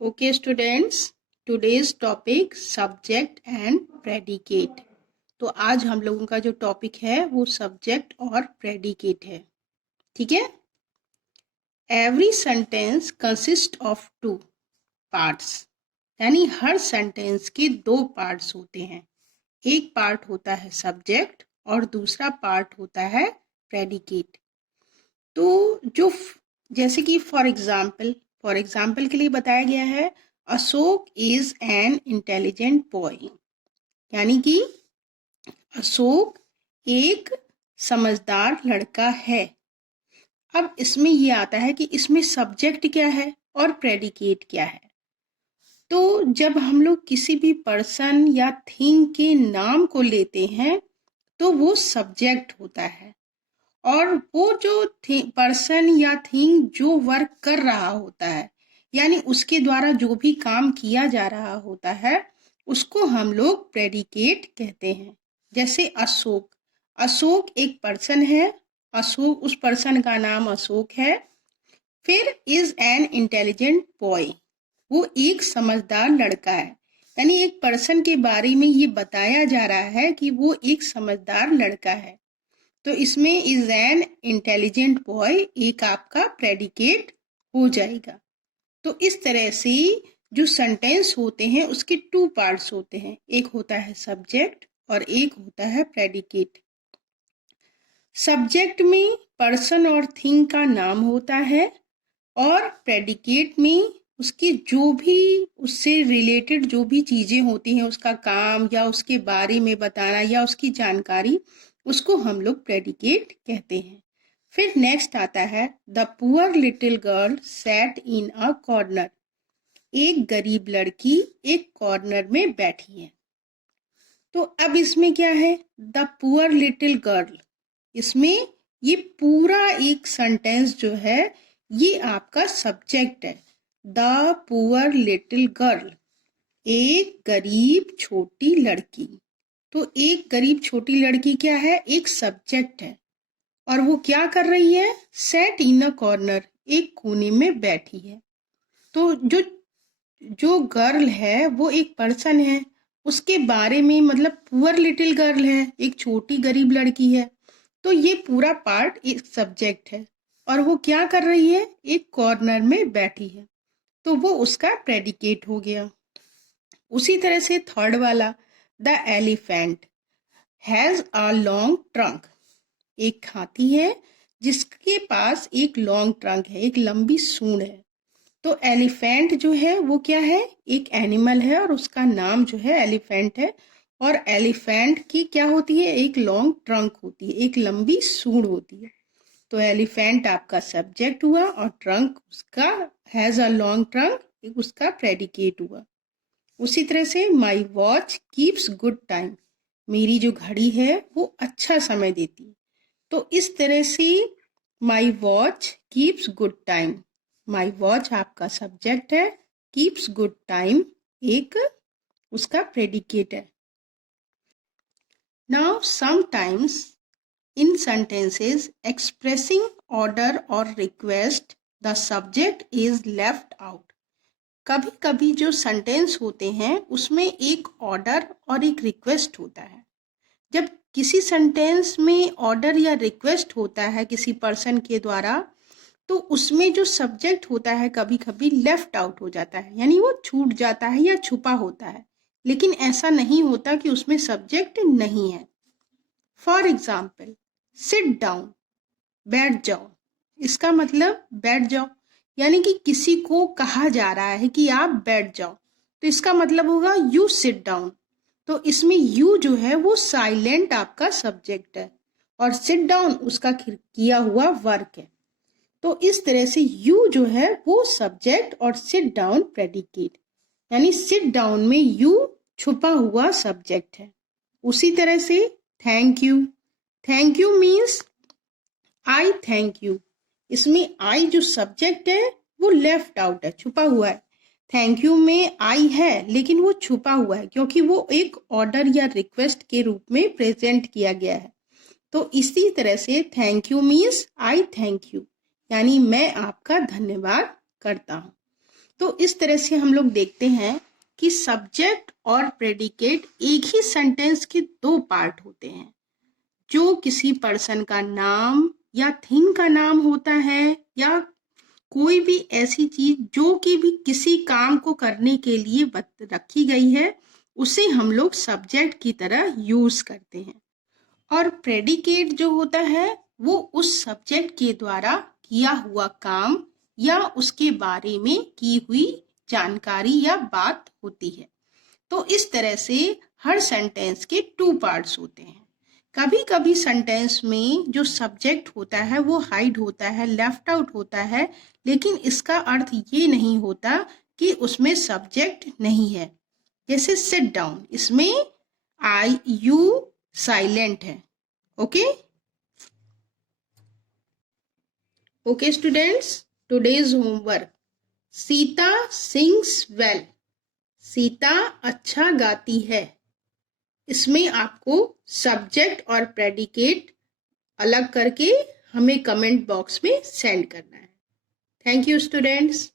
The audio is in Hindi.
Okay, students, today's topic subject and predicate. तो आज हम लोगों का जो टॉपिक है वो सब्जेक्ट और प्रेडिकेट है. ठीक है. Every sentence consist of two parts, यानी हर सेंटेंस के दो पार्ट्स होते हैं. एक पार्ट होता है सब्जेक्ट और दूसरा पार्ट होता है प्रेडिकेट. तो जो जैसे कि फॉर एग्जाम्पल के लिए बताया गया है, Ashok is an intelligent boy, यानी कि अशोक एक समझदार लड़का है. अब इसमें ये आता है कि इसमें सब्जेक्ट क्या है और प्रेडिकेट क्या है. तो जब हम लोग किसी भी पर्सन या थिंग के नाम को लेते हैं तो वो सब्जेक्ट होता है, और वो जो पर्सन या थिंग जो वर्क कर रहा होता है, यानी उसके द्वारा जो भी काम किया जा रहा होता है, उसको हम लोग प्रेडिकेट कहते हैं. जैसे अशोक, अशोक एक पर्सन है, अशोक उस पर्सन का नाम अशोक है. फिर इज एन इंटेलिजेंट बॉय, वो एक समझदार लड़का है, यानी एक पर्सन के बारे में ये बताया जा रहा है कि वो एक समझदार लड़का है. तो इसमें इज एन इंटेलिजेंट बॉय एक आपका प्रेडिकेट हो जाएगा. तो इस तरह से जो सेंटेंस होते हैं उसके टू पार्ट्स होते हैं, एक होता है सब्जेक्ट और एक होता है प्रेडिकेट. सब्जेक्ट में पर्सन और थिंग का नाम होता है, और प्रेडिकेट में उसकी जो भी उससे रिलेटेड जो भी चीजें होती हैं, उसका काम या उसके बारे में बताना या उसकी जानकारी, उसको हम लोग प्रेडिकेट कहते हैं. फिर नेक्स्ट आता है the poor little girl sat in a corner, एक गरीब लड़की एक कॉर्नर में बैठी है. तो अब इसमें क्या है, द पुअर लिटिल गर्ल, इसमें ये पूरा एक सेंटेंस जो है ये आपका सब्जेक्ट है. द पुअर लिटिल गर्ल, एक गरीब छोटी लड़की. तो एक गरीब छोटी लड़की क्या है, एक सब्जेक्ट है, और वो क्या कर रही है, सेट इन अ कॉर्नर, एक कोने में बैठी है. तो जो गर्ल है वो एक पर्सन है, उसके बारे में मतलब पुअर लिटिल गर्ल है, एक छोटी गरीब लड़की है. तो ये पूरा पार्ट एक सब्जेक्ट है, और वो क्या कर रही है, एक कॉर्नर में बैठी है. तो वो उसका प्रेडिकेट हो गया. उसी तरह से थर्ड वाला, the elephant has a long trunk, एक हाथी है जिसके पास एक लॉन्ग ट्रंक है, एक लंबी सूंड है. तो एलिफेंट जो है वो क्या है, एक एनिमल है, और उसका नाम जो है एलिफेंट है. और एलिफेंट की क्या होती है, एक लॉन्ग ट्रंक होती है, एक लंबी सूंड होती है. तो एलिफेंट आपका सब्जेक्ट हुआ, और ट्रंक उसका हैज अ लॉन्ग ट्रंक उसका प्रेडिकेट हुआ. उसी तरह से my watch keeps good time, मेरी जो घड़ी है वो अच्छा समय देती है. तो इस तरह से my watch keeps good time, my watch आपका सब्जेक्ट है, कीप्स गुड टाइम एक उसका प्रेडिकेट है. Now sometimes in sentences expressing order or request the subject is left out. कभी कभी जो सेंटेंस होते हैं उसमें एक ऑर्डर और एक रिक्वेस्ट होता है. जब किसी सेंटेंस में ऑर्डर या रिक्वेस्ट होता है किसी पर्सन के द्वारा, तो उसमें जो सब्जेक्ट होता है कभी कभी लेफ्ट आउट हो जाता है, यानी वो छूट जाता है या छुपा होता है. लेकिन ऐसा नहीं होता कि उसमें सब्जेक्ट नहीं है. फॉर एग्जाम्पल, सिट डाउन, बैठ जाओ, इसका मतलब बैठ जाओ, यानी कि किसी को कहा जा रहा है कि आप बैठ जाओ, तो इसका मतलब होगा यू सिट डाउन. तो इसमें यू जो है वो साइलेंट आपका सब्जेक्ट है, और सिट डाउन उसका किया हुआ वर्क है. तो इस तरह से यू जो है वो सब्जेक्ट और सिट डाउन प्रेडिकेट, यानी सिट डाउन में यू छुपा हुआ सब्जेक्ट है. उसी तरह से thank you, thank you means I thank you, इसमें आई जो सब्जेक्ट है वो लेफ्ट आउट है, छुपा हुआ है. थैंक यू में आई है लेकिन वो छुपा हुआ है, क्योंकि वो एक ऑर्डर या रिक्वेस्ट के रूप में प्रेजेंट किया गया है. तो इसी तरह से thank you means I thank you, यानी मैं आपका धन्यवाद करता हूँ. तो इस तरह से हम लोग देखते हैं कि सब्जेक्ट और प्रेडिकेट एक ही सेंटेंस के दो पार्ट होते हैं। जो किसी पर्सन का नाम या थिंग का नाम होता है या कोई भी ऐसी चीज जो कि भी किसी काम को करने के लिए रखी गई है, उसे हम लोग सब्जेक्ट की तरह यूज करते हैं। और प्रेडिकेट जो होता है वो उस सब्जेक्ट के द्वारा किया हुआ काम या उसके बारे में की हुई जानकारी या बात होती है। तो इस तरह से हर सेंटेंस के टू पार्ट्स होते हैं। कभी कभी सेंटेंस में जो सब्जेक्ट होता है वो हाइड होता है, लेफ्ट आउट होता है, लेकिन इसका अर्थ ये नहीं होता कि उसमें सब्जेक्ट नहीं है। जैसे सिट डाउन, इसमें आई यू साइलेंट है। Okay okay students, today's homework, Sita sings well, Sita अच्छा गाती है। इसमें आपको सब्जेक्ट और प्रेडिकेट अलग करके हमें कमेंट बॉक्स में सेंड करना है। Thank you students.